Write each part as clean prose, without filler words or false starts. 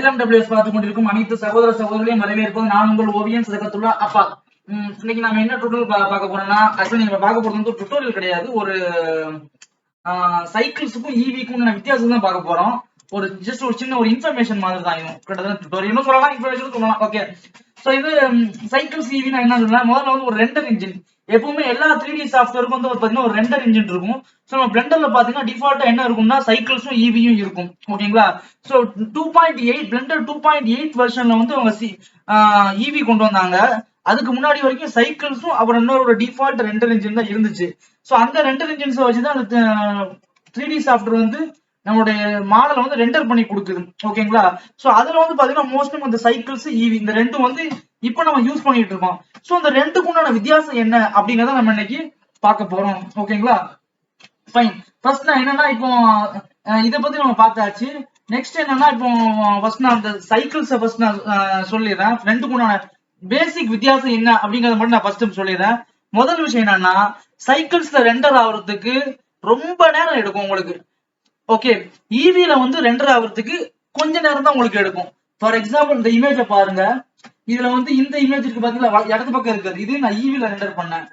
LMWS பார்த்து கொண்டிருக்கும் அனைத்து சகோதர சகோதரிகளையும் வரவேற்பது நான் உங்கள் ஓவியன் சதகத்துல்லா அப்பா. இன்னைக்கு நாம என்ன டுட்டோரியல் பார்க்க போறோம்னா, ஆக்சுவலி நீங்க பார்க்க போறது வந்து டுட்டோரியல் கிடையாது, ஒரு சைக்கிள்ஸுக்கும் ஈவிக்கும் வித்தியாசம் தான் பார்க்க போறோம். ஒரு ஜஸ்ட் ஒரு சின்ன ஒரு இன்ஃபர்மேஷன் மாதிரி தான் இது. கிட்டத்தட்ட டுட்டோரியலும் சொல்லலாம், இன்ஃபர்மேஷன் சொல்லலாம். ஓகே, சோ இது சைக்கிள்ஸ் ஈவினா என்ன சொல்றா, முதல்ல வந்து ஒரு ரெண்டர் இன்ஜின். எப்பவுமே எல்லா 3D சாஃப்ட்வேருக்கும் வந்து பாத்தீங்கன்னா ஒரு ரெண்டர் இன்ஜின் இருக்கும். சோ நம்ம பிளெண்டர்ல பாத்தீங்கன்னா டிஃபால்ட்டா என்ன இருக்கும்னா சைக்கிள்ஸும் ஈவியும் இருக்கும். ஓகேங்களா? சோ 2.8 பிளெண்டர் 2.8 வெர்ஷன்ல வந்து அவங்க ஈவி கொண்டு வந்தாங்க. அதுக்கு முன்னாடி வரைக்கும் சைக்கிள்ஸும் அப்புறம் இன்னொரு டிஃபால்ட் ரெண்டர் இன்ஜின் தான் இருந்துச்சு. சோ அந்த ரெண்டர் இன்ஜின்ஸ் வச்சுதான் அந்த 3D சாஃப்ட்வேர் வந்து நம்மளுடைய மாடலை வந்து ரெண்டர் பண்ணி கொடுக்குது. ஓகேங்களா? சோ அதுல வந்து பாத்தீங்கன்னா மோஸ்ட்லி இந்த சைக்கிள்ஸ் ஈவி இந்த ரெண்டும் வந்து இப்ப நம்ம யூஸ் பண்ணிட்டு இருக்கோம். சோ இந்த ரெண்டுக்கு உண்டான வித்தியாசம் என்ன அப்படிங்கறத நம்ம இன்னைக்கு பார்க்க போறோம். ஓகேங்களா? ஃபைன். ஃபர்ஸ்ட் நான் என்னன்னா இப்போ இத பத்தி நம்ம பார்த்தாச்சு. நெக்ஸ்ட் என்னன்னா இப்போ ஃபர்ஸ்ட் நான் அந்த சைக்கிள்ஸை ஃபர்ஸ்ட் நான் சொல்லிடுறேன். ரெண்டுக்கு உண்டான பேசிக் வித்தியாசம் என்ன அப்படிங்கறத மட்டும் நான் ஃபர்ஸ்ட் சொல்லிடுறேன். முதல் விஷயம் என்னன்னா, சைக்கிள்ஸ்ல ரெண்டர் ஆகுறதுக்கு ரொம்ப நேரம் எடுக்கும் உங்களுக்கு. ஓகே, ஈவில வந்து ரெண்டர் ஆகுறதுக்கு கொஞ்ச நேரம் தான் உங்களுக்கு எடுக்கும். ஃபார் எக்ஸாம்பிள் இந்த இமேஜை பாருங்க. இதுல வந்து இந்த இமேஜ் இருக்கு பாத்தீங்களா, இடது பக்கம் இருக்குது, இது நான் ஈவில ரெண்டர் பண்ணேன்.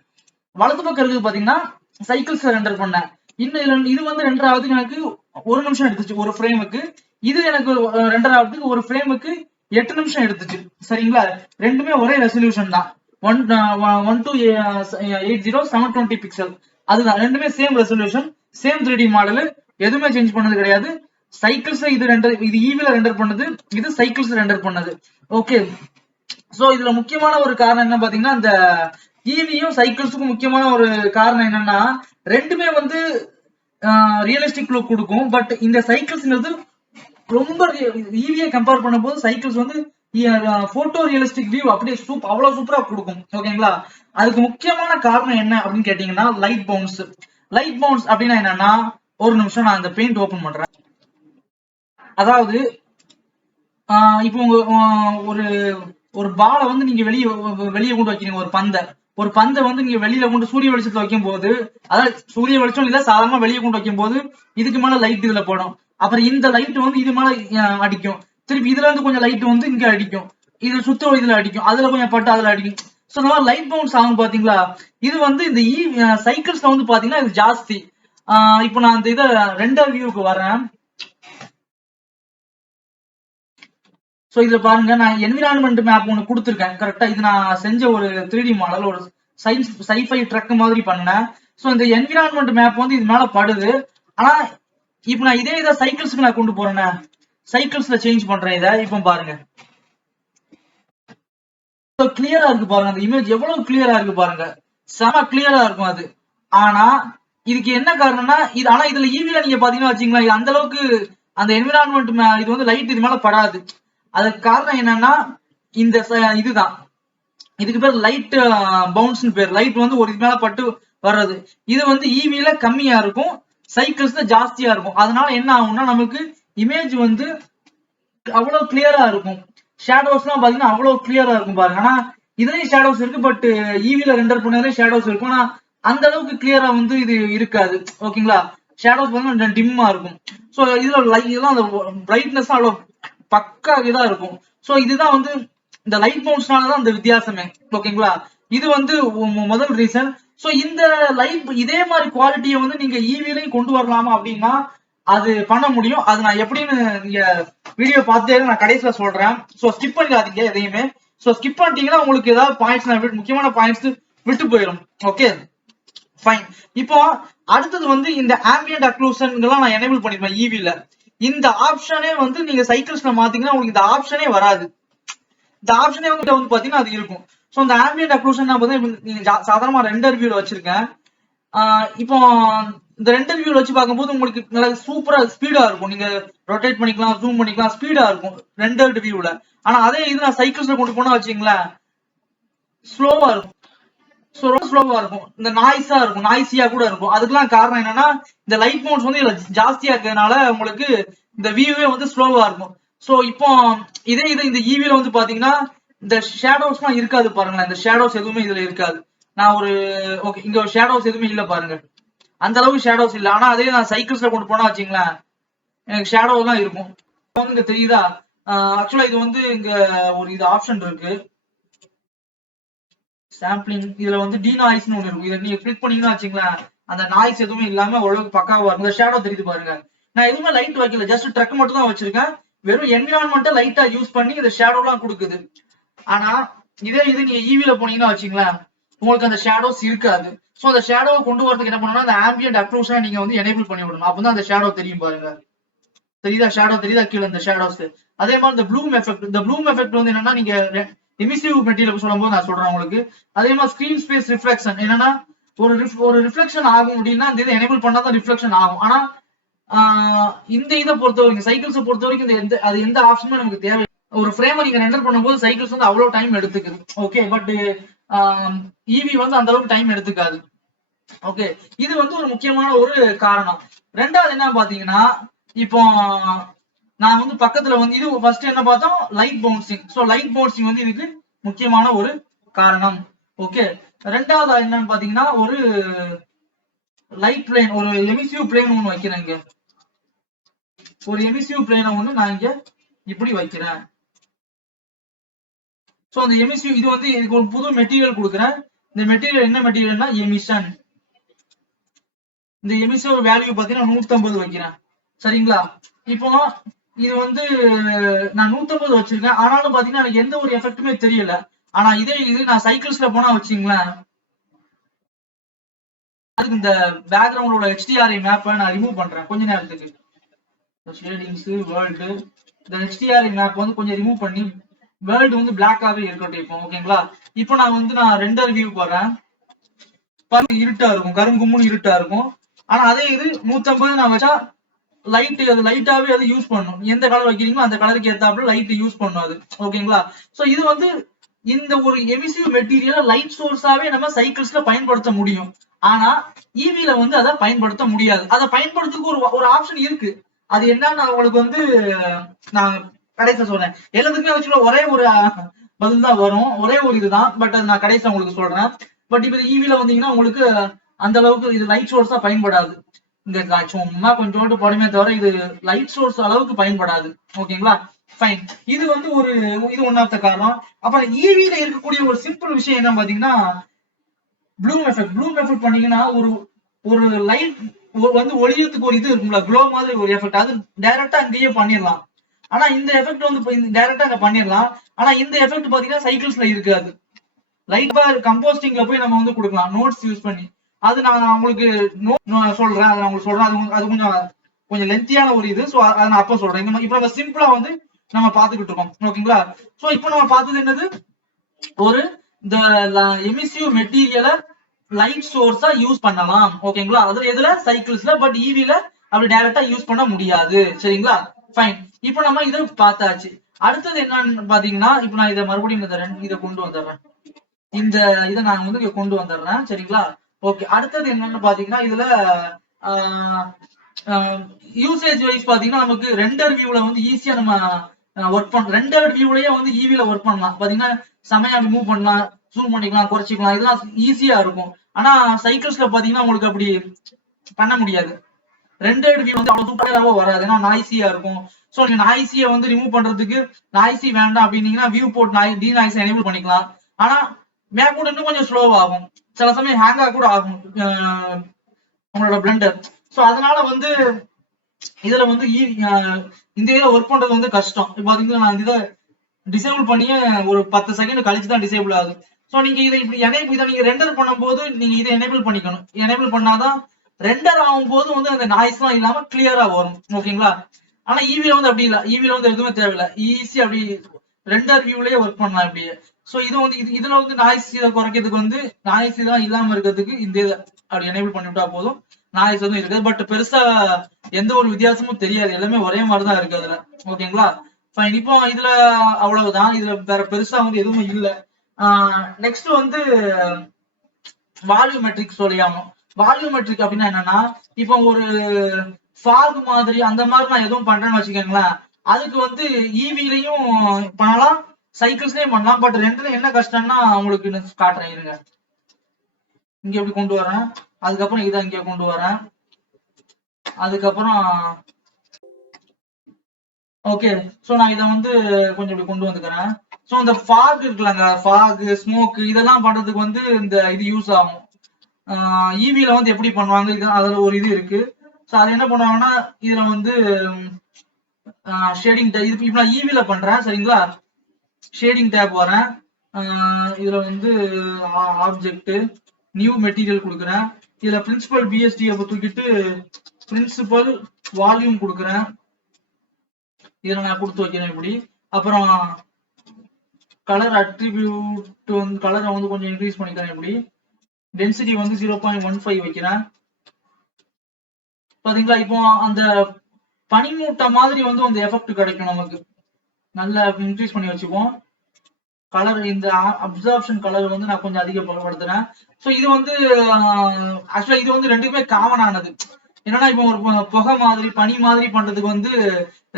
வலது பக்கம் இருக்குது பாத்தீங்கன்னா சைக்கிள்ஸ்ல ரெண்டர் பண்ணேன். இன்னும் இது வந்து ரெண்டர் ஆகுதுக்கு எனக்கு 1 நிமிஷம் எடுத்துச்சு ஒரு ஃப்ரேமுக்கு. இது எனக்கு ரெண்டர் ஆகுறதுக்கு ஒரு ஃப்ரேமுக்கு 8 நிமிஷம் எடுத்துச்சு. சரிங்களா? ரெண்டுமே ஒரே ரெசல்யூஷன் தான். 1280 பிக்சல். அதுதான் ரெண்டுமே same resolution, same 3D model, எதுவுமே சேஞ்ச் பண்ணது கிடையாது. சைக்கிள்ஸ் இது ஈவில ரெண்டர் பண்ணது, இது சைக்கிள்ஸ் ரெண்டர் பண்ணது. ஓகே, சோ இதுல முக்கியமான ஒரு காரணம் என்ன பாத்தீங்கன்னா, இந்த ஈவியும் சைக்கிள்ஸுக்கும் முக்கியமான ஒரு காரணம் என்னன்னா, ரெண்டுமே வந்து ரியலிஸ்டிக் லுக் கொடுக்கும். பட் இந்த சைக்கிள்ஸ்ங்கிறது ரொம்ப ஈவியை கம்பேர் பண்ணும்போது சைக்கிள்ஸ் வந்து போட்டோ ரியலிஸ்டிக் வியூ அப்படியே அவ்வளவு சூப்பரா கொடுக்கும். ஓகேங்களா? அதுக்கு முக்கியமான காரணம் என்ன அப்படின்னு கேட்டீங்கன்னா, லைட் பவுன்ஸ். லைட் பவுன்ஸ் அப்படின்னா என்னன்னா, ஒரு நிமிஷம் நான் அந்த பெயிண்ட் ஓபன் பண்றேன். அதாவது இப்போ ஒரு ஒரு பாலை வந்து நீங்க வெளியே கொண்டு வைக்கிறீங்க. ஒரு பந்தை வந்து நீங்க வெளியில கொண்டு சூரிய வெளிச்சத்துல வைக்கும் போது, அதாவது சூரிய வெளிச்சம் இல்ல, சாதாரணமா வெளியே கொண்டு வைக்கும் போது இதுக்கு மேல லைட் இதுல போடும். அப்புறம் இந்த லைட் வந்து இது மேல அடிக்கும். திருப்பி இதுல இருந்து கொஞ்சம் லைட் வந்து இங்க அடிக்கும், இது சுத்த இதுல அடிக்கும், அதுல கொஞ்சம் பட்டு அதுல அடிக்கும். சோ இந்த மாதிரி லைட் பவுன்ஸ் ஆகும் பாத்தீங்களா. இது வந்து இந்த சைக்கிள்ஸ்ல வந்து பாத்தீங்கன்னா இது ஜாஸ்தி. இப்போ நான் இந்த இதை ரெண்டர் வியூக்கு வரேன். சோ இதுல பாருங்க, நான் என்விரான்மெண்ட் மேப் ஒண்ணு கொடுத்துருக்கேன். கரெக்டா? இது நான் செஞ்ச ஒரு 3D மாடல், ஒரு சைஃபை ட்ரக் மாதிரி பண்ணேன். சோ இந்த என்விரான்மெண்ட் மேப் வந்து இது மேல படுது. ஆனா இப்ப நான் இதை சைக்கிள்ஸ்க்கு நான் கொண்டு போறேன், சைக்கிள்ஸ்ல சேஞ்ச் பண்றேன். இதை இப்போ பாருங்க, கிளியரா இருக்கு பாருங்க. அந்த இமேஜ் எவ்வளவு கிளியரா இருக்கு பாருங்க, செம கிளியரா இருக்கும் அது. ஆனா இதுக்கு என்ன காரணம்னா, ஆனா இதுல ஈவில நீங்க பாத்தீங்கன்னா வச்சுங்களா, அந்த அளவுக்கு அந்த என்விரான்மெண்ட் இது வந்து லைட் இது மேல படாது. அதுக்கு காரணம் என்னன்னா, இந்த இதுதான், இதுக்கு பேர் லைட் பவுன்ஸ் பேர். லைட் வந்து ஒரு இது மேல பட்டு வர்றது. இது வந்து ஈவில கம்மியா இருக்கும், சைக்கிள்ஸ்ல ஜாஸ்தியா இருக்கும். அதனால என்ன ஆகும்னா, நமக்கு இமேஜ் வந்து அவ்வளவு கிளியரா இருக்கும். ஷேடோஸ் எல்லாம் பாத்தீங்கன்னா அவ்வளவு கிளியரா இருக்கும் பாருங்க. ஆனா இதுலயும் ஷேடோஸ் இருக்கு, பட் ஈவில ரெண்டர் பண்ணதுலயும் ஷேடோஸ் இருக்கும். ஆனா அந்த அளவுக்கு கிளியரா வந்து இது இருக்காது. ஓகேங்களா? ஷேடோஸ் வந்து டிம்மா இருக்கும். சோ இதுல இதெல்லாம் அந்த பிரைட்னஸ் அவ்வளவு பக்கா இதா இருக்கும். சோ இதுதான் வந்து இந்த லைட் பவுன்ஸ்னாலதான் இந்த வித்தியாசமே. ஓகேங்களா? இது வந்து முதல் ரீசன். சோ இந்த லைட் இதே மாதிரி குவாலிட்டியை வந்து நீங்க ஈவிலையும் கொண்டு வரலாமா அப்படின்னா அது பண்ண முடியும். அது நான் எப்படின்னு நீங்க வீடியோ பார்த்து நான் கடைசியில சொல்றேன். சோ ஸ்கிப் பண்ணிக்காதீங்க எதையுமே. சோ ஸ்கிப் பண்ணிட்டீங்கன்னா உங்களுக்கு ஏதாவது பாயிண்ட்ஸ் முக்கியமான பாயிண்ட்ஸ் விட்டு போயிடும். Okay, fine. இப்போ அடுத்தது வந்து இந்த ஆம்பியன்ட் அக்ளூஷன் நான் எனேபிள் பண்ணிருப்பேன் ஈவில. இந்த ஆப்ஷனே வந்து நீங்க சைக்கிள்ஸ்ல மாத்தீங்கன்னா உங்களுக்கு இந்த ஆப்ஷனே வராது. இந்த ஆப்ஷனே வந்து பாத்தீங்கன்னா அது இருக்கும். சோ இந்த ஆம்பியன்ட் அக்ளூஷன் நான் நீங்க சாதாரணமா ரெண்டர் வியூல வச்சிருக்கேன். இப்போ இந்த ரெண்டர் வியூல வச்சு பார்க்கும்போது உங்களுக்கு நல்லா சூப்பரா ஸ்பீடா இருக்கும். நீங்க ரொட்டேட் பண்ணிக்கலாம், ஜூம் பண்ணிக்கலாம், ஸ்பீடா இருக்கும் ரெண்டர்டு வியூல. ஆனா அதே இது நான் சைக்கிள்ஸ்ல கொண்டு போனா வச்சுங்களேன், ஸ்லோவா இருக்கும். ஸ்லோவா இருக்கும், இந்த நாய்ஸா இருக்கும், நாய்ஸியா கூட இருக்கும். அதுக்கெல்லாம் காரணம் என்னன்னா, இந்த லைட் மவுண்ட்ஸ் வந்து இதுல ஜாஸ்தியா இருக்கிறதுனால உங்களுக்கு இந்த வியூவே வந்து ஸ்லோவா இருக்கும். சோ இப்போ இதே இந்த ஈவில வந்து பாத்தீங்கன்னா இந்த ஷேடோஸ் எல்லாம் இருக்காது பாருங்களேன். இந்த ஷேடோஸ் எதுவுமே இதுல இருக்காது. நான் ஒரு ஓகே, இங்க ஒரு ஷேடோஸ் எதுவுமே இல்ல பாருங்க, அந்த அளவுக்கு ஷேடோஸ் இல்ல. ஆனா அதே நான் சைக்கிள்ஸ்ல கொண்டு போனா வச்சுங்களேன், எனக்கு ஷேடோ எல்லாம் இருக்கும். இங்க தெரியுதா, ஆக்சுவலா இது வந்து இங்க ஒரு இது ஆப்ஷன் இருக்கு, சாம்பிளிங். இதுல வந்து டீநாய்ஸ்னு ஒண்ணு இருக்கும். இதை நீங்க கிளிக் பண்ணீங்கன்னா வச்சுங்களேன், அந்த நாய்ஸ் எதுவுமே இல்லாம ஓரளவுக்கு பக்காவா இருக்கும். இந்த ஷேடோ தெரியுது பாருங்க, நான் எதுவுமே லைட் வைக்கல, ஜஸ்ட் ட்ரக் மட்டும் தான் வச்சிருக்கேன். வெறும் என்விரான்மெண்ட்டை லைட்டா யூஸ் பண்ணி இந்த ஷேடோ எல்லாம் கொடுக்குது. ஆனா இதே இது நீங்க ஈவில போனீங்கன்னா வச்சுங்களேன், உங்களுக்கு அந்த ஷேடோஸ் இருக்காது. சோ அந்த ஷேடோவை கொண்டு வரதுக்கு என்ன பண்ணணும்னா, அந்த ஆம்பியன்ட் அப்ரூஷனை நீங்க வந்து எனேபிள் பண்ணி விடணும். அப்பதான் அந்த ஷேடோ தெரியும் பாருங்க. தெரியுதா ஷேடோ தெரியுதா கீழே இந்த ஷேடோஸ். அதே மாதிரி இந்த ப்ளூம் எஃபெக்ட், இந்த ப்ளூம் எஃபெக்ட் வந்து என்னன்னா, நீங்க எமிசிவ் மெட்டீரியல் சொல்லும்போது நான் சொல்றேன் உங்களுக்கு. அதே மாதிரி ஸ்கிரீன் ஸ்பேஸ் ரிஃப்ளெக்ஷன் என்னன்னா, ஒரு ரிஃப்ளெக்ஷன் ஆகும் அப்படின்னா இந்த இதை எனேபிள் பண்ணாதான் ரிஃப்ளெக்ஷன் ஆகும். ஆனா இந்த இதை பொறுத்த வரைக்கும், சைக்கிள்ஸ் பொறுத்த வரைக்கும் இந்த அது எந்த ஆப்ஷனும் நமக்கு தேவை. ஒரு ஃப்ரேமை நீங்க ரெண்டர் பண்ணும்போது சைக்கிள்ஸ் வந்து அவ்வளவு டைம் எடுத்துக்குது. ஓகே, பட் ஈவி வந்து அந்த அளவுக்கு டைம் எடுத்துக்காது. ஓகே, இது வந்து ஒரு முக்கியமான ஒரு காரணம். ரெண்டாவது என்ன பாத்தீங்கன்னா, இப்போ நான் வந்து பக்கத்துல வந்து இது ஃபர்ஸ்ட் என்ன பார்த்தோம், light bouncing. So light bouncing வந்து இதுக்கு முக்கியமான ஒரு காரணம். ஓகே, ரெண்டாவது என்னன்னு பாத்தீங்கன்னா, ஒரு லைட் பிளேன், ஒரு எமிசிவ் பிளேன் ஒன்று வைக்கிறேன் இங்க. ஒரு எமிசிவ் பிளேனை ஒன்று நான் இங்க இப்படி வைக்கிறேன். சோ அந்த எமிசிவ் இது வந்து இதுக்கு ஒரு புது மெட்டீரியல் கொடுக்குறேன். இந்த மெட்டீரியல் என்ன மெட்டீரியல்னா எமிஷன். இந்த எமிஷன் வேல்யூ பாத்தீங்கன்னா 150 வைக்கிறேன். சரிங்களா? இப்போ இது வந்து நான் 150 வச்சிருக்கேன். ஆனாலும் பாத்தீங்கன்னா எனக்கு எந்த ஒரு எஃபெக்ட்டுமே தெரியல. ஆனா இதே இது நான் சைக்கிள்ஸ்ல போனா வச்சுங்களேன், அதுக்கு இந்த பேக்ரவுண்டோட HDRI மேப்பை நான் ரிமூவ் பண்றேன் கொஞ்ச நேரத்துக்கு. ஷேடிங்ஸ் வேர்ல்டு, இந்த HDRI மேப் வந்து கொஞ்சம் ரிமூவ் பண்ணி வேர்ல்டு வந்து பிளாக்காவே இருக்கட்டும் இப்போ. ஓகேங்களா? இப்போ நான் ரெண்டர் வியூ போறேன். இருட்டா இருக்கும், கருங்கும்முன்னு இருட்டா இருக்கும். ஆனா அதே இது 150 நான் வச்சா லைட், அது லைட்டாவே அது யூஸ் பண்ணும். எந்த கலர் வைக்கிறீங்களோ அந்த கலருக்கு ஏத்தாப்புல லைட் யூஸ் பண்ணும் அது. ஓகேங்களா? சோ இது வந்து இந்த ஒரு எமிசிவ் மெட்டீரியல் லைட் சோர்ஸாவே நம்ம சைக்கிள்ஸ்ல பயன்படுத்த முடியும். ஆனா ஈவில வந்து அதை பயன்படுத்த முடியாது. அதை பயன்படுத்துறதுக்கு ஒரு ஆப்ஷன் இருக்கு. அது என்னன்னு நான் உங்களுக்கு வந்து நான் கடைசியா சொல்றேன். எல்லாத்துக்குமே ஆக்சுவலா ஒரே ஒரு பதில் தான் வரும், ஒரே ஒரு இதுதான். பட் அது நான் கடைசியா உங்களுக்கு சொல்றேன். பட் இப்ப ஈவில வந்தீங்கன்னா உங்களுக்கு அந்த அளவுக்கு இது லைட் சோர்ஸா பயன்படாது. இந்த சும்மா கொஞ்சோண்டு படுமே தவிர இது லைட் சோர்ஸ் அளவுக்கு பயன்படாது. ஓகேங்களா? ஃபைன். இது வந்து இது ஒன் ஆஃப் த காரணம். அப்புறம் ஈவில இருக்கக்கூடிய ஒரு சிம்பிள் விஷயம் என்ன பாத்தீங்கன்னா, ப்ளூம் எஃபெக்ட். ப்ளூம் எஃபெக்ட் பண்ணீங்கன்னா ஒரு லைட் வந்து ஒளியத்துக்கு ஒரு இது இருக்கும்ல, க்ளோ மாதிரி ஒரு எஃபெக்ட், அது டைரக்டா அங்கேயே பண்ணிடலாம். ஆனா இந்த எஃபெக்ட் வந்து டைரக்டா அங்க பண்ணிடலாம். ஆனா இந்த எஃபெக்ட் பாத்தீங்கன்னா சைக்கிள்ஸ்ல இருக்காது. லைட் பார் கம்போஸ்டிங்ல போய் நம்ம வந்து கொடுக்கலாம் நோட்ஸ் யூஸ் பண்ணி. அது நான் உங்களுக்கு சொல்றேன், அதை நான் உங்களுக்கு சொல்றேன். அது கொஞ்சம் லென்த்தியான ஒரு இது. ஸோ அதை நான் அப்போ சொல்றேன். இப்போ நம்ம சிம்பிளா வந்து நம்ம பார்த்துக்கிட்டு இருக்கோம். ஓகேங்களா? ஸோ இப்போ நம்ம பார்த்தது என்னது, ஒரு இந்த எமிசிவ் மெட்டீரியலை லைட் சோர்ஸா யூஸ் பண்ணலாம். ஓகேங்களா? அதுல எதுல சைக்கிள்ஸ்ல, பட் ஈவில அப்படி டைரக்டா யூஸ் பண்ண முடியாது. சரிங்களா? ஃபைன். இப்போ நம்ம இதை பார்த்தாச்சு. அடுத்தது என்னன்னு பாத்தீங்கன்னா, இப்போ நான் இதை மறுபடியும் இதை கொண்டு வந்துடுறேன். இந்த இதை நான் வந்து கொண்டு வந்துடுறேன். சரிங்களா? ஓகே, அடுத்தது என்னன்னு பாத்தீங்கன்னா, இதுல யூசேஜ் வைஸ் பாத்தீங்கன்னா நமக்கு ரெண்டர் வியூல வந்து ஈஸியா நம்ம ஒர்க் பண்ணலாம். ரெண்டர் வியூலயே வந்து ஈவில ஒர்க் பண்ணலாம். பாத்தீங்கன்னா செமையா மூவ் பண்ணலாம், ஜூம் பண்ணிக்கலாம், குறைச்சிக்கலாம், இதெல்லாம் ஈஸியா இருக்கும். ஆனா சைக்கிள்ஸ்ல பாத்தீங்கன்னா உங்களுக்கு அப்படி பண்ண முடியாது. ரெண்டர் வியூ வந்து அவ்வளவு சூப்பராகவோ வராது, ஏன்னா நாய்ஸியா இருக்கும். ஸோ நீங்க நாய்ஸியை வந்து ரிமூவ் பண்றதுக்கு நாய்ஸி வேண்டாம் அப்படின்னீங்கன்னா viewport denoise enable பண்ணிக்கலாம். ஆனா மேற்கூட இன்னும் கொஞ்சம் ஸ்லோவாகும், சில சமயம் ஹேங்கா கூட ஆகும் உங்களோட பிளண்டர். ஸோ அதனால வந்து இதுல வந்து இந்த இதுல ஒர்க் பண்றது வந்து கஷ்டம். இப்போ பாத்தீங்கன்னா நான் இதை டிசேபிள் பண்ணியே ஒரு 10 செகண்ட் கழிச்சு தான் டிசேபிள் ஆகுது. ஸோ நீங்க இதை இதை நீங்க ரெண்டர் பண்ணும்போது நீங்க இதை எனேபிள் பண்ணிக்கணும். எனேபிள் பண்ணாதான் ரெண்டர் ஆகும் போது வந்து அந்த நாய்ஸ் எல்லாம் இல்லாம கிளியரா வரும். ஓகேங்களா? ஆனா ஈவில வந்து அப்படி இல்லை, ஈவில வந்து எதுவுமே தேவையில்லை, ஈஸி அப்படி ரெண்டர் வியூலயே ஒர்க் பண்ணலாம் இப்படியே. ஸோ இது வந்து இதுல வந்து நாய்ஸ் இதை குறைக்கிறதுக்கு வந்து நாய்ஸ் இதெல்லாம் இல்லாம இருக்கிறதுக்கு இந்த இதை அப்படி எனேபிள் பண்ணிவிட்டா போதும். நாய்ஸ் வந்து இருக்குது, பட் பெருசா எந்த ஒரு வித்தியாசமும் தெரியாது, எல்லாமே ஒரே மாதிரிதான் இருக்கு அதுல. ஓகேங்களா? ஃபைன். இப்போ இதுல அவ்வளவுதான், இதுல வேற பெருசா வந்து எதுவுமே இல்லை. நெக்ஸ்ட் வந்து வால்யூமெட்ரிக் சொல்லியாகணும். வால்யூமெட்ரிக் அப்படின்னா என்னன்னா, இப்போ ஒரு ஃபாக் மாதிரி அந்த மாதிரி நான் எதுவும் பண்றேன்னு வச்சுக்கோங்களேன், அதுக்கு வந்து ஈவிலையும் பண்ணலாம், சைக்கிள்ஸ்லயும் பண்ணலாம். பட் ரெண்டுல என்ன கஷ்டம்னா உங்களுக்கு காட்டுறேன் இருங்க. இங்க எப்படி கொண்டு வரேன், அதுக்கப்புறம் இதை இங்க கொண்டு வரேன், அதுக்கப்புறம் ஓகே. சோ நான் இதை வந்து கொஞ்சம் இப்படி கொண்டு வந்துக்கிறேன். சோ இந்த ஃபாக் இருக்குல்லங்க, ஃபாக் ஸ்மோக் இதெல்லாம் பண்றதுக்கு வந்து இந்த இது யூஸ் ஆகும். ஈவில வந்து எப்படி பண்ணுவாங்க, இது அதுல ஒரு இது இருக்கு. சோ அது என்ன பண்ணுவாங்கன்னா, இதுல வந்து ஷேடிங் இது இப்ப நான் ஈவில பண்றேன் சரிங்களா. ஷேடிங் டேப் வரேன். இதுல வந்து ஆப்ஜெக்ட் நியூ மெட்டீரியல் கொடுக்குறேன். இதுல பிரின்சிபல் பிஎஸ்டி அப்ப தூக்கிட்டு பிரின்சிபல் வால்யூம் கொடுக்குறேன். இதுல நான் கொடுத்து வைக்கிறேன் இப்படி. அப்புறம் கலர் அட்ரிபியூட் வந்து கலரை வந்து கொஞ்சம் இன்க்ரீஸ் பண்ணிக்கிறேன் இப்படி. டென்சிட்டி வந்து 0.15 வைக்கிறேன். பாத்தீங்களா, இப்போ அந்த பனிமூட்டை மாதிரி வந்து அந்த எஃபெக்ட் கிடைக்கும் நமக்கு. நல்லா இன்க்ரீஸ் பண்ணி வச்சுப்போம். கலர் இந்த அப்சார்ப்ஷன் கலர் வந்து நான் கொஞ்சம் அதிகப்படுத்துறேன். ஸோ இது வந்து ஆக்சுவலா இது வந்து ரெண்டுக்குமே காமன் ஆனது. என்னன்னா இப்போ ஒரு புகை மாதிரி பனி மாதிரி பண்றதுக்கு வந்து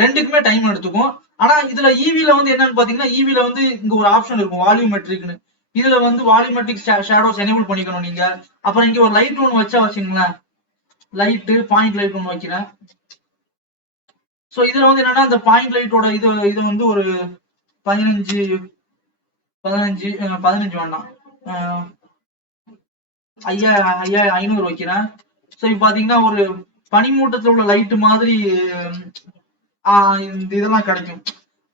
ரெண்டுக்குமே டைம் எடுத்துக்கும். ஆனா இதுல ஈவில வந்து என்னன்னு பாத்தீங்கன்னா, ஈவில வந்து இங்க ஒரு ஆப்ஷன் இருக்கும் வால்யூமெட்ரிக்னு. இதுல வந்து வால்யூமெட்ரிக் ஷேடோஸ் எனேபிள் பண்ணிக்கணும் நீங்க. அப்புறம் இங்க ஒரு லைட் ஒன்று வச்சுங்களேன், லைட்டு பாயிண்ட் லைட் ஒன்று வைக்கிறேன். ஸோ இதுல வந்து என்னன்னா இந்த பாயிண்ட் லைட்டோட இது வந்து ஒரு 15 வேண்டாம், 500 வைக்கிறேன். ஸோ இப்ப பாத்தீங்கன்னா ஒரு பனிமூட்டத்துல உள்ள லைட் மாதிரி இந்த இதெல்லாம் கிடைக்கும்.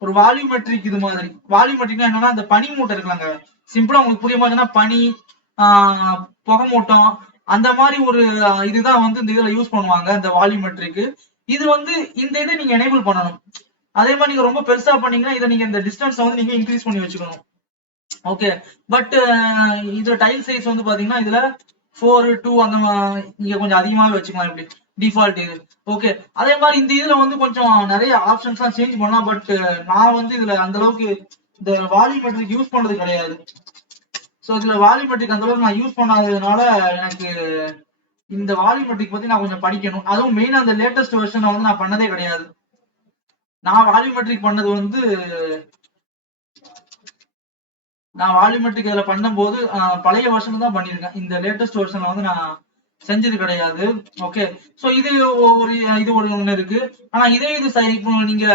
ஒரு வால்யூமெட்ரிக் இது மாதிரி. வால்யூமெட்ரிக்னா என்னன்னா அந்த பனி மூட்டை இருக்கலாங்க, சிம்பிளா உங்களுக்கு புரிய மாதிரினா பனி புகை மூட்டம் அந்த மாதிரி ஒரு இதுதான் வந்து இந்த இதுல யூஸ் பண்ணுவாங்க இந்த வால்யூமெட்ரிக். இது வந்து இந்த இதை நீங்க எனேபிள் பண்ணணும். அதே மாதிரி நீங்க ரொம்ப பெருசா பண்ணீங்கன்னா இதை நீங்க இந்த டிஸ்டன்ஸ் வந்து நீங்க இன்க்ரீஸ் பண்ணி வச்சுக்கணும். ஓகே. பட் இதுல டைல் சைஸ் வந்து பாத்தீங்கன்னா இதுல 4:2 அந்த நீங்க கொஞ்சம் அதிகமாவே வச்சுக்கலாம் இப்படி டிஃபால்ட் இது. ஓகே. அதே மாதிரி இந்த இதுல வந்து கொஞ்சம் நிறைய ஆப்ஷன்ஸ் எல்லாம் சேஞ்ச் பண்ணலாம். பட் நான் வந்து இதுல அந்த அளவுக்கு இந்த வால்யூமெட்ரிக் யூஸ் பண்றது கிடையாது. ஸோ இதுல வால்யூமெட்ரிக் அந்த அளவுக்கு நான் யூஸ் பண்ணாததுனால எனக்கு இந்த வால்யூமெட்ரிக் பத்தி நான் கொஞ்சம் படிக்கணும். அதுவும் மெயினா அந்த லேட்டஸ்ட் வெர்ஷன் வந்து நான் பண்ணதே கிடையாது. நான் வால்யூமெட்ரிக் பண்ணது வந்து நான் வால்யூமெட்ரிக் இதுல பண்ணும்போது பழைய வருஷன் தான் பண்ணிருக்கேன். இந்த லேட்டஸ்ட் வருஷன்ல வந்து நான் செஞ்சது கிடையாது. ஓகே. சோ இது ஒரு ஒண்ணு இருக்கு. ஆனா இதே இது இப்போ நீங்க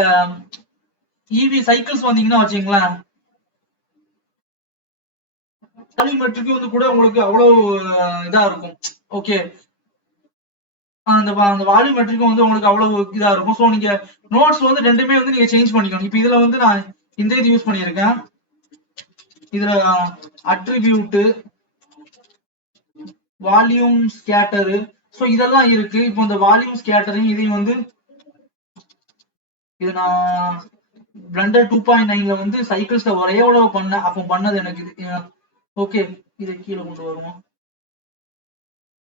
இவி சைக்கிள்ஸ் வந்தீங்கன்னா வச்சுங்களேன், வால்யூமெட்ரிக் வந்து கூட உங்களுக்கு அவ்வளவு இதா இருக்கும். ஓகே. அந்த வால்யூமெட்ரிக்கும் வந்து உங்களுக்கு அவ்வளவு இதா இருக்கும். ஸோ நீங்க நோட்ஸ் வந்து ரெண்டுமே வந்து நீங்க சேஞ்ச் பண்ணிக்கணும். இப்போ இதுல வந்து நான் இந்த இது யூஸ் பண்ணியிருக்கேன். இதுல அட்ரிபியூட் வால்யூம் ஸ்கேட்டரு, ஸோ இதெல்லாம் இருக்கு. இப்போ இந்த வால்யூம் ஸ்கேட்டரிங் இதையும் வந்து இது நான் பிளண்டர் 2.9ல வந்து சைக்கிள்ஸ்ல ஒரே உழவு பண்ணேன். அப்போ பண்ணது எனக்கு இது. ஓகே. இதை கீழே கொண்டு வருவோம்.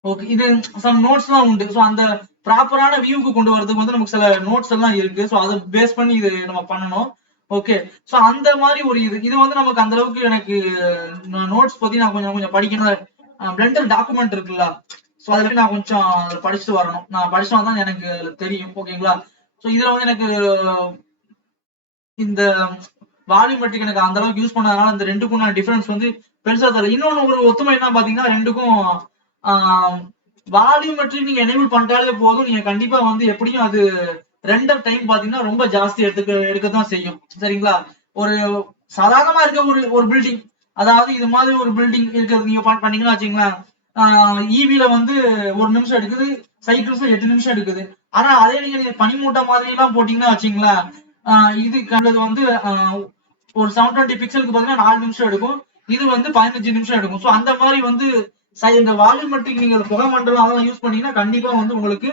ஓகே. இது சம் நோட்ஸ் எல்லாம் உண்டு. ஸோ அந்த ப்ராப்பரான வியூக்கு கொண்டு வரதுக்கு வந்து நமக்கு சில நோட்ஸ் எல்லாம் இருக்கு. ஸோ அதை பேஸ் பண்ணி இது நம்ம பண்ணணும். ஓகே. ஸோ அந்த மாதிரி ஒரு இது வந்து நமக்கு அந்த அளவுக்கு எனக்கு நோட்ஸ் பத்தி நான் கொஞ்சம் படிக்கணும். பிளண்டர் டாக்குமெண்ட் இருக்குல்ல, ஸோ அதுல நான் கொஞ்சம் படிச்சுட்டு வரணும். நான் படிச்சுட்டு வந்தா எனக்கு தெரியும். ஓகேங்களா. ஸோ இதுல வந்து எனக்கு இந்த வால்யூமெட்ரிக் எனக்கு அந்த அளவுக்கு யூஸ் பண்ணதுனால இந்த ரெண்டுக்கும் நான் டிஃபரன்ஸ் வந்து பெருசா தெரியல. இன்னொன்னு ஒரு ஒத்துமை என்ன பாத்தீங்கன்னா, ரெண்டுக்கும் வால்யூமெட்ரிக் நீங்க எனேபிள் பண்ணிட்டாலே போதும். நீங்க கண்டிப்பா வந்து எப்படியும் அது ரெண்டர் டைம் பாத்தீங்கன்னா ரொம்ப ஜாஸ்தி எடுக்கத்தான் செய்யும். சரிங்களா. ஒரு சாதாரணமா இருக்க ஒரு பில்டிங், அதாவது இது மாதிரி ஒரு பில்டிங் இருக்கிறது நீங்க பண்ணீங்கன்னா வச்சுங்களேன், ஈவில வந்து 1 நிமிஷம் எடுக்குது, சைக்கிள்ஸ் 8 நிமிஷம் எடுக்குது. ஆனா அதே நீங்க பனிமூட்டை மாதிரி எல்லாம் போட்டீங்கன்னா வச்சுங்களேன், இது கண்டது வந்து ஒரு 720 பிக்சலுக்கு பாத்தீங்கன்னா 4 நிமிஷம் எடுக்கும். இது வந்து 15 நிமிஷம் எடுக்கும். ஸோ அந்த மாதிரி வந்து இந்த வால்யூமெட்ரிக் நீங்க புகை மண்டலம் அதெல்லாம் யூஸ் பண்ணீங்கன்னா கண்டிப்பா வந்து உங்களுக்கு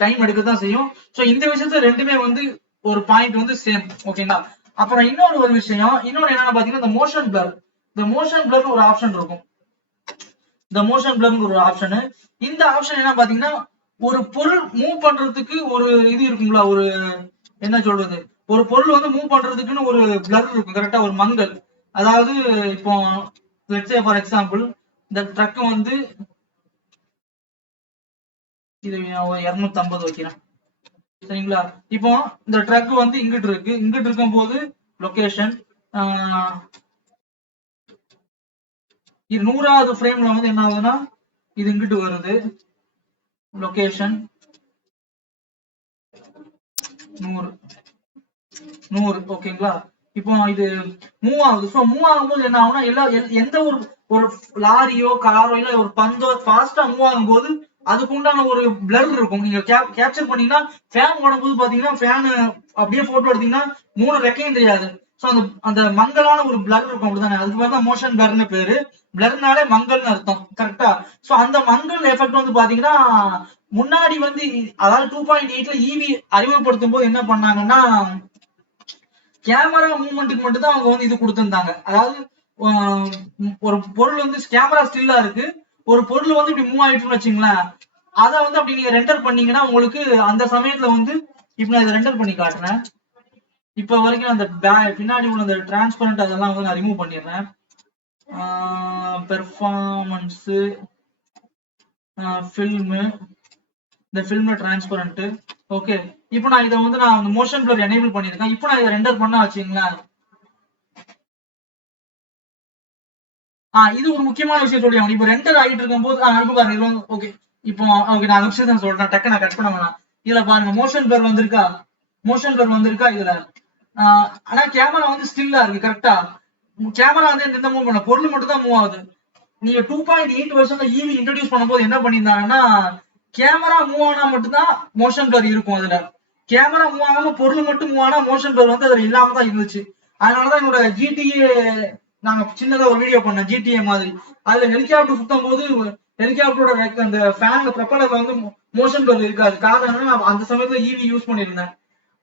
டைம் எடுக்கத்தான் செய்யும். ஸோ இந்த விஷயத்துல ரெண்டுமே வந்து ஒரு பாயிண்ட் வந்து சேம். ஓகேங்களா. அப்புறம் இன்னொரு விஷயம், இன்னொன்னு என்னன்னு பாத்தீங்கன்னா இந்த மோஷன் பிளர். இந்த மோஷன் பிளர் ஒரு ஆப்ஷன் இருக்கும். இந்த மோஷன் பிளர் ஒரு ஆப்ஷன். இந்த ஆப்ஷன் என்ன பாத்தீங்கன்னா, ஒரு பொருள் மூவ் பண்றதுக்கு ஒரு இது இருக்குங்களா, ஒரு என்ன சொல்றது, ஒரு பொருள் வந்து மூவ் பண்றதுக்குன்னு ஒரு பிளர் இருக்கும் கரெக்டா, ஒரு மங்கல். அதாவது இப்போ லெட்ஸ் சே ஃபார் எக்ஸாம்பிள் இந்த ட்ரக் வந்து இது 250 வைக்கிறேன். சரிங்களா. இப்போ இந்த ட்ரக் வந்து இங்கிட்டு இருக்கு. இங்கிட்டு இருக்கும் போது லொகேஷன் இது 100வது ஃப்ரேம்ல வந்து என்ன ஆகுதுன்னா இது இங்கிட்டு வருது லொகேஷன். 100 100 ஓகேங்களா. இப்போ இது மூவ் ஆகுது. ஸோ மூவ் ஆகும்போது என்ன ஆகும்னா எந்த ஒரு ஒரு லாரியோ காரோ இல்ல ஒரு பந்தோ ஃபாஸ்டா மூவ் ஆகும்போது அதுக்கு உண்டான ஒரு பிளர் இருக்கும். நீங்க கேப்சர் பண்ணீங்கன்னா ஃபேன் ஓடும்போது பாத்தீங்கன்னா ஃபேன் அப்படியே போட்டோ எடுத்தீங்கன்னா 3 ரெக்கையும் தெரியாது. ஸோ அந்த அந்த மங்கலான ஒரு பிளர் இருக்கும் அப்படிதானே, அதுக்கு பேர் தான் மோஷன் பிளர்னு பேரு. பிளர்னாலே மங்கல்னு அர்த்தம் கரெக்டா. ஸோ அந்த மங்கல் எஃபெக்ட் வந்து பாத்தீங்கன்னா முன்னாடி வந்து அதாவது 2.8ல ஈவி அறிமுகப்படுத்தும் போது என்ன பண்ணாங்கன்னா கேமரா மூவ்மெண்ட்டுக்கு மட்டும் தான் அவங்க வந்து இது கொடுத்திருந்தாங்க. அதாவது ஒரு பொருள் வந்து கேமரா ஸ்டில்லா இருக்கு, ஒரு பொருள் வந்து இப்படி மூவ் ஆயிட்டுன்னு வச்சுங்களேன், அதை வந்து அப்படி நீங்க ரெண்டர் பண்ணீங்கன்னா உங்களுக்கு அந்த சமயத்துல வந்து இப்ப நான் இதை ரெண்டர் பண்ணி காட்டுறேன். இப்ப வரைக்கும் அந்த பின்னாடி உள்ள அந்த டிரான்ஸ்பரண்ட் அதெல்லாம் வந்து நான் ரிமூவ் பண்ணிடுறேன். பெர்ஃபார்மன்ஸ் ஃபில்மு, இந்த ஃபில்ம்ல டிரான்ஸ்பரண்ட். ஓகே, இப்போ நான் இதை வந்து நான் மோஷன் பிளர் எனேபிள் பண்ணிருக்கேன். இப்போ நான் இதை ரெண்டர் பண்ண வச்சுங்களேன். இது ஒரு முக்கியமான விஷயம் சொல்லுவாங்க. இப்போ ரெண்டர் ஆகிட்டு இருக்கும் போது இப்ப பாருங்க ஓகே. இப்போ ஓகே நான் விஷயத்த சொல்றேன், டக்கு நான் கட் பண்ண வேணாம். இதுல பாருங்க மோஷன் பிளர் வந்திருக்கா, மோஷன் பிளர் வந்திருக்கா இதுல. ஆனா கேமரா வந்து ஸ்டில்லா இருக்கு கரெக்டா. கேமரா வந்து எந்த மூவ் பண்ணல, பொருள் மட்டும் தான் மூவ் ஆகுது. நீங்க 2.8 வருஷத்துல ஈவி இன்ட்ரோடியூஸ் பண்ணும்போது என்ன பண்ணியிருந்தாங்கன்னா கேமரா மூவ் ஆனா மட்டும்தான் மோஷன் பிளர் இருக்கும் அதுல. கேமரா மூவ் ஆகாம பொருள் மட்டும் மூவ் ஆனா மோஷன் பிளர் வந்து அதுல இல்லாம தான் இருந்துச்சு. அதனாலதான் என்னோட ஜிடிஏ நாங்க சின்னதா ஒரு வீடியோ பண்ணேன் ஜிடிஏ மாதிரி. அதுல ஹெலிகாப்டர் சுத்தும் போது ஹெலிகாப்டரோட அந்த ஃபேன் ப்ரொப்பல்லர்ல வந்து மோஷன் பிளர் இருக்காது. காரணம் என்னன்னா அந்த சமயத்துல ஈவி யூஸ் பண்ணிருந்தேன்,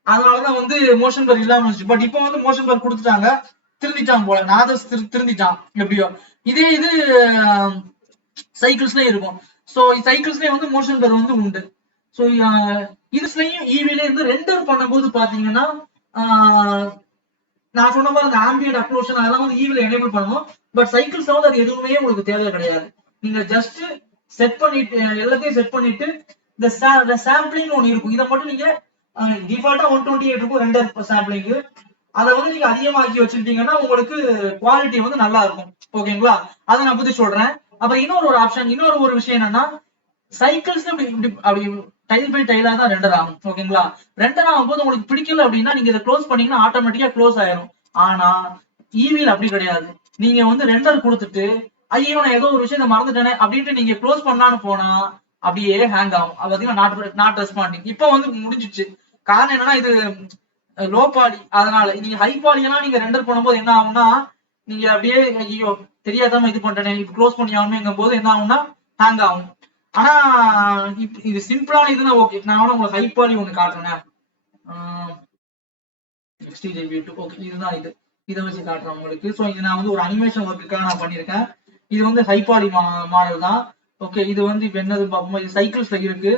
அதனாலதான் வந்து மோஷன் பிளர் இல்லாம இருந்துச்சு. பட் இப்போ வந்து மோஷன் பிளர் கொடுத்துட்டாங்க, திருந்திட்டான் போல, நாதஸ் திருந்திட்டான் எப்படியோ. இதே இது சைக்கிள்ஸ்லயும் இருக்கும். சோ சைக்கிள்ஸ்லயும் வந்து மோஷன் பிளர் வந்து உண்டு. சோ இதுலயும் ஈவில இருந்து ரெண்டர் பண்ணும்போது பாத்தீங்கன்னா நான் சொன்ன மாதிரி அந்த ஆம்பியன்ட் அப்ளோஷன் அதெல்லாம் வந்து ஈவில எனேபிள் பண்ணுவோம். பட் சைக்கிள்ஸ் வந்து அது எதுவுமே உங்களுக்கு தேவை கிடையாது. நீங்க ஜஸ்ட் செட் பண்ணிட்டு எல்லாத்தையும் செட் பண்ணிட்டு இந்த சாம்பிளிங் ஒன்று இருக்கும், இதை மட்டும் நீங்க டிஃபால்ட்டா 128 இருக்கும் ரெண்டர் சாம்பிளிங். அதை வந்து நீங்க அதிகமாக்கி வச்சுட்டீங்கன்னா உங்களுக்கு குவாலிட்டி வந்து நல்லா இருக்கும். ஓகேங்களா, அதை நான் பத்தி சொல்றேன். அப்புறம் இன்னொரு ஒரு ஆப்ஷன், இன்னொரு ஒரு விஷயம் என்னன்னா சைக்கிள்ஸ் அப்படி டைல் பை டைலா தான் ரெண்டர் ஆகும். ஓகேங்களா, ரெண்டர் ஆகும் போது உங்களுக்கு பிடிக்கல அப்படின்னா நீங்க இதை க்ளோஸ் பண்ணீங்கன்னா ஆட்டோமேட்டிக்கா க்ளோஸ் ஆயிரும். ஆனா ஈவியில் அப்படி கிடையாது. நீங்க வந்து ரெண்டர் கொடுத்துட்டு ஐயோ நான் ஏதோ ஒரு விஷயத்த மறந்துட்டேனே அப்படின்ட்டு நீங்க க்ளோஸ் பண்ணலான்னு போனா அப்படியே ஹேங் ஆகும். பாத்தீங்கன்னா நாட் ரெஸ்பாண்டிங். இப்போ வந்து முடிஞ்சிச்சு. காரணம் என்னன்னா இது லோ பாலி, அதனால நீங்க ஹை பாலி எல்லாம் நீங்க ரெண்டர் பண்ணும்போது என்ன ஆகும்னா நீங்க அப்படியே ஐயோ தெரியாதமா இது பண்றேனே இப்ப க்ளோஸ் பண்ணி ஆகணுங்கும் போது என்ன ஆகும்னா ஹேங் ஆகும். ஆனா இது சிம்பிளான இதுனா ஓகே. நான் உங்களுக்கு ஹை பாலி ஒண்ணு காட்டுறேன். ஓகே, இதுதான் இது. இதை வச்சு காட்டுறேன் உங்களுக்கு. ஸோ இது நான் வந்து ஒரு அனிமேஷன் ஒர்க்குக்காக நான் பண்ணியிருக்கேன். இது வந்து ஹை பாலி மாடல் தான். ஓகே, இது வந்து இப்போ என்னது பார்ப்போம். இது சைக்கிள்ஸ்ல இருக்கு.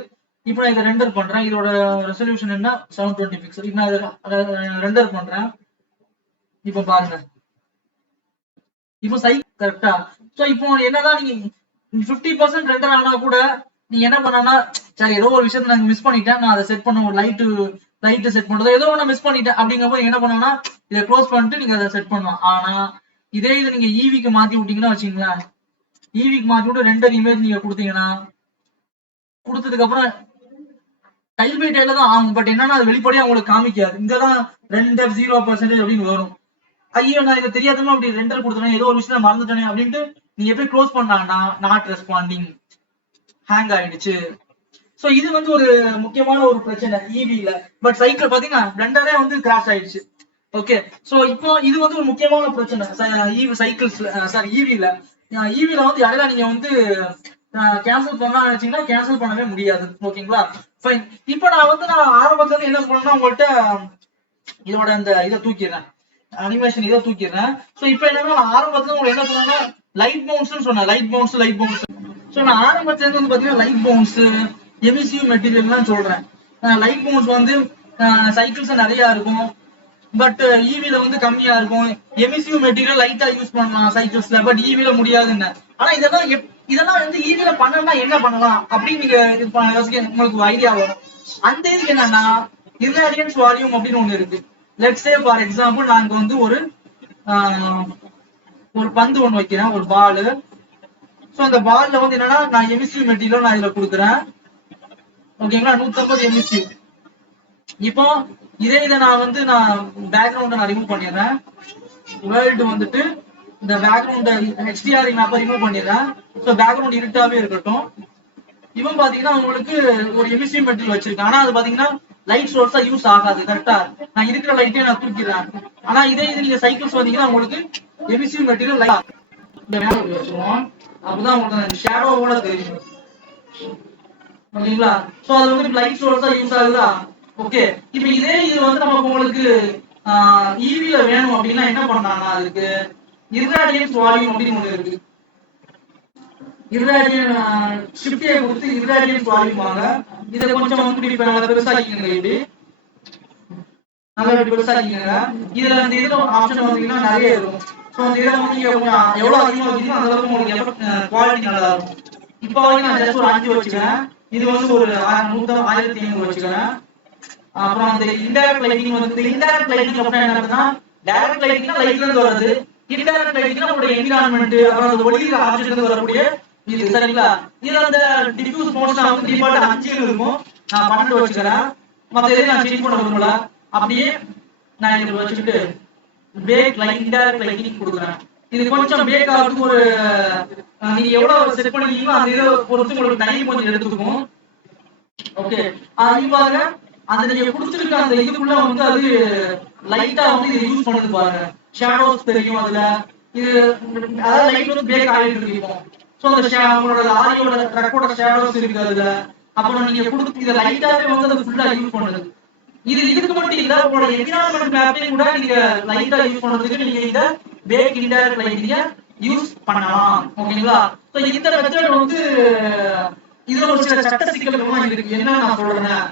இப்போ நான் இதை ரெண்டர் பண்றேன். இதோட ரெசல்யூஷன் என்ன 720 பிக்சல். இப்போ நான் இதை ரெண்டர் பண்றேன். இப்போ பாருங்க, இப்போ சைக்கிள் கரெக்டா. ஸோ இப்போ என்னதான் நீங்க 50% ரெண்டர் ஆனா கூட நீங்க என்ன பண்ணா சரி ஏதோ ஒரு விஷயத்த நான் மிஸ் பண்ணிட்டேன், நான் அதை செட் பண்ண ஒரு லைட் செட் பண்றதோ ஏதோ ஒண்ணு மிஸ் பண்ணிட்டேன் அப்படிங்கும்போது என்ன பண்ணணும்னா இதை க்ளோஸ் பண்ணிட்டு நீங்க அதை செட் பண்ணலாம். ஆனா இதே இது நீங்க ஈவிக்கு மாத்தி விட்டீங்கன்னா வச்சுங்களேன், ஈவிக்கு மாத்தி விட்டு ரெண்டர் இமேஜ் நீங்க கொடுத்தீங்கன்னா கொடுத்ததுக்கு அப்புறம் டைல் பை டைல தான் ஆகும். பட் என்னன்னா அது வெளிப்படையா உங்களுக்கு காமிக்காது. இங்கதான் ரெண்டர் 0% அப்படின்னு வரும். ஐயோ நான் இதை தெரியாதமா அப்படி ரெண்டர் கொடுத்துட்டேன் ஏதோ ஒரு விஷயம் மறந்துட்டேனே அப்படின்ட்டு நீங்க எப்படி க்ளோஸ் பண்ணாங்கன்னா நாட் ரெஸ்பாண்டிங், ஹேங் ஆயிடுச்சு. சோ இது வந்து ஒரு முக்கியமான ஒரு பிரச்சனை ஈவில. பட் சைக்கிள் பாத்தீங்கன்னா ரெண்டரே வந்து கிராஷ் ஆயிடுச்சு. ஓகே, சோ இப்போ இது வந்து ஒரு முக்கியமான பிரச்சனை சைக்கிள்ஸ்ல சாரி ஈவில. ஈவில வந்து இடையில நீங்க வந்து கேன்சல் பண்ணலாம் நினைச்சீங்கன்னா கேன்சல் பண்ணவே முடியாது. ஓகேங்களா, ஃபைன். இப்போ நான் ஆரம்பத்துல இருந்து என்ன பண்ணேன்னா உங்கள்கிட்ட இதோட இந்த இதை தூக்கிடுறேன், அனிமேஷன் இதை தூக்கிடுறேன். சோ இப்போ என்னன்னா ஆரம்பத்துல உங்களுக்கு என்ன சொன்னா லைட் பவுன்ஸ் சொன்னேன், லைட் பவுன்ஸ். சோ நான் ஆரம்பத்துல இருந்து வந்து பாத்தீங்கன்னா லைட் பவுன்ஸ் எமிசிவ் மெட்டீரியல் சொல்றேன். லைட் பவுன்ஸ் வந்து சைக்கிள்ஸ் நிறைய இருக்கும், பட் ஈவில வந்து கம்மியா இருக்கும். எமிசிவ் மெட்டீரியல் லைட்டா யூஸ் பண்ணலாம் சைக்கிள்ஸ்ல, பட் ஈவில முடியாதுன்னு. ஆனா இதெல்லாம் வந்து ஈவில பண்ணா என்ன பண்ணலாம் அப்படின்னு நீங்க உங்களுக்கு ஐடியா வரும். அந்த இதுக்கு என்னன்னா இன்வேரியன்ஸ் வால்யூம் அப்படின்னு ஒண்ணு இருக்கு. லெட்ஸ் சே ஃபார் எக்ஸாம்பிள் நாங்க வந்து ஒரு பந்து ஒண்ணு வைக்கிறேன், ஒரு பால். சோ அந்த பால்ல வந்து என்னன்னா நான் எமிசிவ் மெட்டீரியல் நான் இதுல கொடுக்குறேன். ஓகேங்களா, 150 எமிசிவ். இப்போ இதை நான் பேக்ரவுண்ட் நான் ரிமூவ் பண்ணிடுறேன். வேர்ல்டு வந்துட்டு இந்த பேக்ரவுண்ட் HDR மேப்பை ரிமூவ் பண்ணிடுறேன். ஸோ பேக்ரவுண்ட் இருட்டாவே இருக்கட்டும். இவன் பாத்தீங்கன்னா உங்களுக்கு ஒரு எமிசிவ் மெட்டீரியல் வச்சிருக்கேன். ஆனா அது பாத்தீங்கன்னா லைட் சோர்ஸா யூஸ் ஆகாது. கரெக்டா நான் இருக்கிற லைட்டே நான் தூக்கிடுறேன். ஆனா இது நீங்க சைக்கிள்ஸ் வந்தீங்கன்னா உங்களுக்கு எமிசிவ் மெட்டீரியல் லைட் இந்த மேல வச்சுருவோம். அப்பதான் உங்களுக்கு ஷேடோவோட தெரியும். ஓகேங்களா? சோ அது வந்து லைட் சோர்ஸா யூஸ் ஆகுதா? ஓகே. இப்போ இது வந்து நமக்கு உங்களுக்கு ஈவில வேணும் அப்படின்னா என்ன பண்ணலாம்னா அதுக்கு இர்ராடியன்ஸ் வால்யூம் அப்படின்னு ஒண்ணு இருக்கு. இர்ராடியன் ஷிஃப்டியை கொடுத்து இர்ராடியன்ஸ் வால்யூம் வாங்க. இதை கொஞ்சம் வந்து இப்ப பெருசாக்கிக்கங்க. இப்படி நல்லா பெருசாக்கிக்கங்க. இதுல அந்த இது ஆப்ஷன் வந்தீங்கன்னா நிறைய இருக்கும். ஸோ அந்த இதை வந்து நீங்க எவ்வளவு அதிகமா வைக்கணும் அந்த அளவுக்கு உங்களுக்கு எஃபெக்ட் குவாலிட்டி நல்லா இருக்கும். இப்போ வரைக்கும் நான் ஜஸ்ட் ஒரு 5 வச்சுக்கிறேன். இது வந்து ஒரு 1500 வச்சுக்கிறேன். அப்புறம் அந்த இன்டைரக்ட் லைட்டிங் வந்து இன்டைரக்ட் லைட்டிங் அப்படின்னா என்ன அர்த்தம்னா டைரக்ட் லைட்டிங்னா லைட்ல இருந்து வருது. இன்டைரக்ட் லைட்டிங்னா உங்களுடைய என்விரான்மெண்ட் அப்புறம் அந்த ஒளியிற ஆப்ஜெக்ட்ல இருந்து வரக்கூடிய இது சரிங்களா? இதுல அந்த டிஃப்யூஸ் மோட்ஸ்ல வந்து டிஃபால்ட் 5 இருக்கும். நான் 12 வச்சுக்கிறேன். மத்த எதையும் நான் சேஞ்ச் பண்ண விரும்பல. அப்படியே நான் இதை வச்சுக்கிட்டு பேக் லைட் இன்டைரக்ட் லைட்டிங் கொடுக்குறேன். இது கொஞ்சம் பேக் ஆகிறதுக்கு ஒரு நீங்க எவ்வளவு செட் பண்ணீங்களோ அந்த இதை பொறுத்து உங்களுக்கு டைம் கொஞ்சம் எடுத்துக்கும். ஓகே. இவ்வாறு அந்த நீங்க கொடுத்துருக்க அந்த இதுக்குள்ள வந்து அது லைட்டா வந்து இது யூஸ் பண்ணுது பாருங்க. ஷேடோஸ் தெரியும் அதுல. இது அதாவது லைட் வந்து பேக் ஆகிட்டு இருக்கும். ஸோ அந்த உங்களோட ஆரியோட ட்ரக்கோட ஷேடோஸ் இருக்கு அதுல. அப்புறம் நீங்க கொடுத்து இதை லைட்டாவே வந்து அது ஃபுல்லா யூஸ் பண்ணுது. இதுக்கு மட்டும் இல்ல உங்களோட என்விரான்மெண்ட் மேப்பையும் கூட நீங்க லைட்டா யூஸ் பண்றதுக்கு நீங்க இந்த பேக் இன்டைரக்ட் லைட்டிங்க யூஸ் பண்ணலாம். ஓகேங்களா? ஸோ இந்த மெத்தட் வந்து இதுல ஒரு சில சட்ட சிக்கல்கள்லாம் இருக்கு. என்ன நான் சொல்றேன்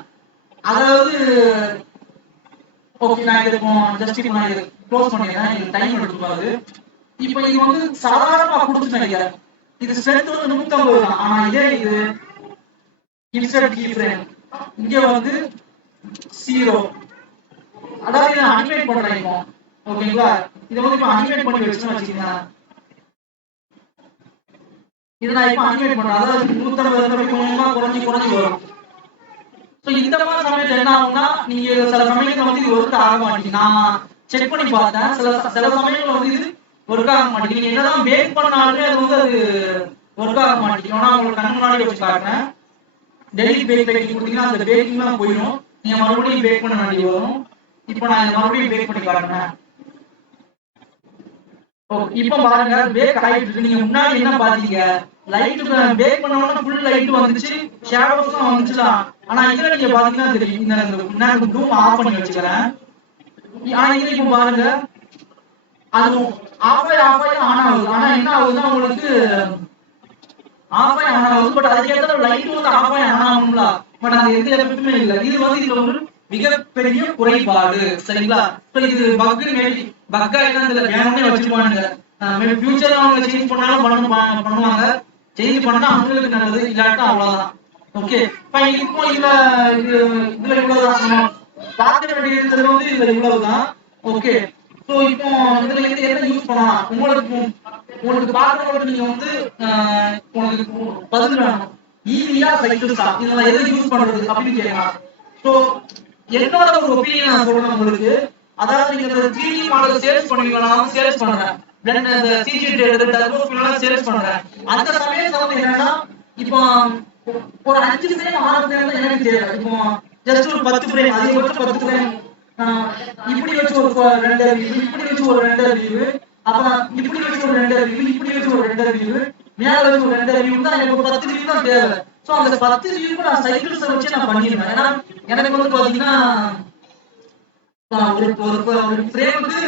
அதாவது ஓகே நான் இதை ஜஸ்ட் இப்போ நான் இதை க்ளோஸ் பண்ணிடுறேன். இது டைம் எடுத்துக்காது. இப்போ இது வந்து சாதாரணமா கொடுத்துட்டேன். இது ஸ்ட்ரென்த் வந்து 150 தான். ஆனா இதே இது இன்சர்ட் கீ ஃப்ரேம் இங்க வந்து 0. அதாவது நான் அனிமேட் பண்றேன் இப்போ. ஓகேங்களா? இதை வந்து இப்போ அனிமேட் பண்ணி வச்சுக்கோங்க. இதை நான் இப்போ அனிமேட் பண்றேன். அதாவது 150 குறைஞ்சி வரும். இந்த மாதிரி சமயத்துல என்ன ஆகும்னா நீங்க சில சமயத்துல வந்து இது ஒர்க் ஆக மாட்டேங்குது. நான் செக் பண்ணி பார்த்தேன். சில சமயத்துல வந்து இது ஒர்க் ஆக மாட்டேங்குது. நீங்க என்னதான் பேக் பண்ணாலுமே அது வந்து அது ஒர்க் ஆக மாட்டேங்குது. ஆனா உங்களுக்கு கண்ணு முன்னாடி வச்சு காட்டுறேன். டெய்லி பேக் பண்ணி கொடுத்தீங்கன்னா அந்த பேக்கிங்லாம் போயிடும். நீங்க மறுபடியும் பேக் பண்ண வேண்டி வரும். இப்போ நான் இதை மறுபடியும் பேக் பண்ணி காட்டுறேன். இப்போ பாருங்க பேக் ஆயிட்டு இருக்கு. நீங்க முன்னாடி என்ன பாத்தீங்க? லைட் பேக் பண்ண உடனே ஃபுல் லைட் வந்துச்சு, ஷேடோஸ்லாம் வந்துச்சுலாம். ஆனா இதுல நீங்க பாத்தீங்கன்னா தெரியும். நான் ப்ளூம் ஆஃப் பண்ணி வச்சுக்கிறேன். ஆனா இது இப்போ பாருங்க அது ஆஃப் ஆகி ஆன் ஆகுது. ஆனா என்ன ஆகுதுன்னா உங்களுக்கு ஆஃப் ஆகி ஆன் ஆகுது. பட் அதுக்கேற்ற லைட் வந்து ஆஃப் ஆகி ஆன் ஆகும்ல. பட் அது எந்த எஃபெக்ட்டுமே இல்லை. இது வந்து இதுல ஒரு மிகப்பெரிய குறைபாடு. சரிங்களா? இது பக் மேபி பக்கா என்ன வேணும்னே வச்சிருப்பானுங்க. மேபி ஃபியூச்சர்ல அவங்க சேஞ்ச் பண்ணாலும் பண்ணுவாங்க. சேஞ்ச் பண்ணா அவங்களுக்கு நல்லது. இல்லாட்டா அவ்வளவுதான். ஓகே. இப்போ இதுல இவ்வளவுதான். பார்க்க வேண்டியது வந்து இதுல இவ்வளவுதான். ஓகே. சோ இப்போ இதுல இருந்து என்ன யூஸ் பண்ணலாம்? உங்களுக்கு பார்க்கறதுக்கு நீங்க வந்து உங்களுக்கு பதில் வேணும். ஈவியா சைக்கிள்ஸா இதெல்லாம் எது யூஸ் பண்றது அப்படின்னு கேட்கலாம். சோ என்னோட ஒரு ஒப்பீனியன் நான் சொல்றேன் உங்களுக்கு. அதாவது நீங்க இந்த 3D மாடல் சேல்ஸ் பண்ணுவீங்களா? சேல்ஸ் பண்றேன். பிளண்ட் அந்த சிஜி டர்போ ஃபில்ம்லாம் சேல்ஸ் பண்றேன். அந்த சமயத்துல வந்து என்னன்னா இப்போ ஒரு 5 ஃப்ரேம் 6 ஃப்ரேம் தான் எனக்கு தேவை. இப்போ ஜஸ்ட் ஒரு 10 ஃப்ரேம் அதிகபட்சம் 10 ஃப்ரேம் இப்படி வச்சு ஒரு 2 வியூ, இப்படி வச்சு ஒரு 2 வியூ, அப்புறம் இப்படி வச்சு ஒரு 2 வியூ, இப்படி வச்சு ஒரு 2 வியூ, மேல வச்சு ஒரு 2 வியூ தான் எனக்கு ஒரு 10 வியூ தான் தேவை. சோ அந்த 10 வியூ நான் சைக்கிள்ஸ் வச்சு நான் பண்ணிடுவேன். ஏன்னா எனக்கு வந்து பாத்தீங்கன்னா ஒரு ஃப்ரேமுக்கு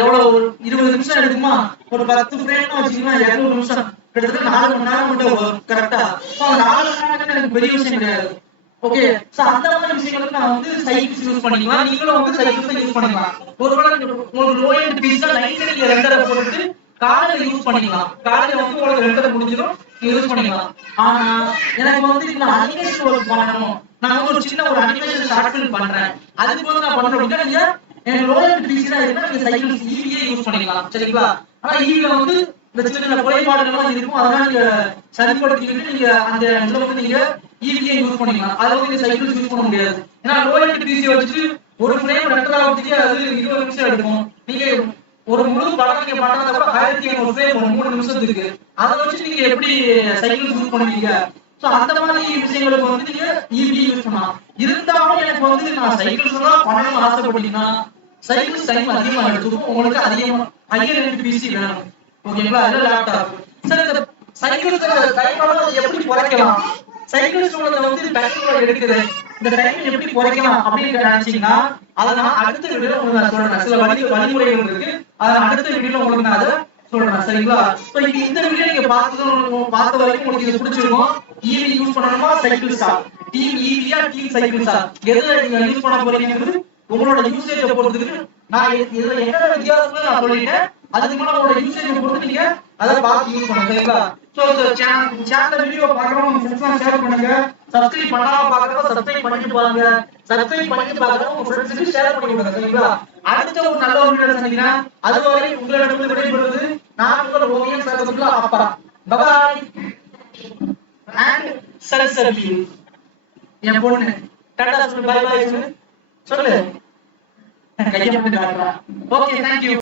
எவ்வளவு ஒரு 20 நிமிஷம் எடுக்குமா? ஒரு 10 ஃப்ரேம் வச்சீங்கன்னா 200 நிமிஷம் கிட்டத்தட்ட 4 மணி நேரம் மட்டும் வரும். கரெக்டா? 4 மணி நேரம் எனக்கு பெரிய விஷயம் கிடையாது. ஓகே. சோ அந்த மாதிரி விஷயங்களுக்கு நான் வந்து சைக்கிள்ஸ் யூஸ் பண்ணிக்கலாம். நீங்களும் வந்து சைக்கிள்ஸ் யூஸ் பண்ணிக்கலாம். ஒருவேளை உங்களுக்கு லோ எண்ட் பீஸ் தான் லைட் நீங்க ரெண்டரை போட்டு காலையில யூஸ் பண்ணிக்கலாம். காலையில வந்து உங்களுக்கு ரெண்டரை முடிஞ்சிடும் யூஸ் பண்ணிக்கலாம். ஆனா எனக்கு வந்து இதுல அனிமேஷன் ஒர்க் பண்ணணும். நான் வந்து ஒரு சின்ன ஒரு அனிமேஷன் ஷார்ட் ஃபிலிம் பண்றேன். அதுக்கு வந்து நான் பண்றேன் அப்படின்னா நீங்க எனக்கு லோ எண்ட் பீஸ் தான் இருந்தா நீங்க சைக்கிள்ஸ் ஈவியே யூஸ் பண்ணிக்கலாம். சரிங்களா? ஆனா ஈவில வந்து இந்த சின்ன சின்ன குறைபாடுகள்லாம் இருக்கும். அதனால நீங்க சரிப்படுத்திக்கிட்டு நீங்க அந்த இடத்துல வந்து நீங்க ஈவியை யூஸ் பண்ணிக்கலாம். அதை வந்து நீங்க சைக்கிள்ஸ் யூஸ் பண்ண முடியாது. ஏன்னா லோ எண்ட் பிசியை வச்சுட்டு ஒரு ஃப்ரேம் ரெண்டரை ஆகுறதுக்கு அது 20 நிமிஷம் எடுக்கும். நீங்க ஒரு முழு படம் நீங்க பண்றத கூட 1500 ஃப்ரேம் 3 நிமிஷத்துக்கு அதை வச்சு நீங்க எப்படி சைக்கிள் யூஸ் பண்ணுவீங்க? சோ அந்த மாதிரி விஷயங்களுக்கு வந்து நீங்க ஈவி யூஸ் பண்ணலாம். இருந்தாலும் எனக்கு வந்து நான் சைக்கிள்ஸ் தான் பண்ணணும்னு ஆசைப்பட்டீங்கன்னா சைக்கிள்ஸ் டைம் அதிகமா எடுத்துக்கும். உங்களுக்கு அதிகமா ஹையர் எண்ட் பிசி வேணும். ஓகேங்களா? இல்ல லேப்டாப். சரி, இந்த சைக்கிள்ஸ் டைம் எப்படி குறைக்கலாம்? சைக்கிள்ஸ் வந்து டைம் எடுக்குது. இந்த டைம் எப்படி குறைக்கலாம் அப்படின்னு நினைச்சீங்கன்னா அதை நான் அடுத்த வீடியோல உங்களுக்கு நான் சொல்றேன். சில வழிமுறைகள் இருக்கு. அதை அடுத்த வீடியோல உங்களுக்கு நான் அதை சொல்றேன். சரிங்களா? இப்போ இந்த வீடியோ நீங்க பார்த்த வரைக்கும் உங்களுக்கு இது பிடிச்சிருக்கும். ஈவி யூஸ் பண்ணணுமா சைக்கிள்ஸா? Team ஈவியா team சைக்கிள்ஸா? எது நீங்க யூஸ் பண்ண போறீங்கிறது உங்களோட யூசேஜை பொறுத்து. நான் இதுல என்ன வித்தியாசம்னு நான் சொல்லிட்டேன். அதுக்கு மேல உங்களோட யூசேஜை பொறுத்து நீங்க அதை பார்த்து யூஸ் பண்ணுங்க. சரிங்களா? சோ இந்த சேனல் வீடியோ பார்க்கறவங்க ஃப்ரெண்ட்ஸ்லாம் ஷேர் பண்ணுங்க. சப்ஸ்கிரைப் பண்ணாம பார்க்கறவங்க சப்ஸ்கிரைப் பண்ணிட்டு பாருங்க. சப்ஸ்கிரைப் பண்ணிட்டு பார்க்கறவங்க உங்க ஃப்ரெண்ட்ஸ்க்கு ஷேர் பண்ணி விடுங்க. சரிங்களா? அடுத்த ஒரு நல்ல ஒரு வீடியோல சந்திக்கிறேன். அதுவரை உங்களிடமிருந்து விடைபெறுவது நான் உங்கள் ஓவியம் சரவணா அப்பா. பாய் அண்ட் சரசரபி. என் பொண்ணு டாடா சொல்லு, பை பை சொல்லு. சொல்லு. கையை மட்டும் காட்டுறா. Okay, thank you.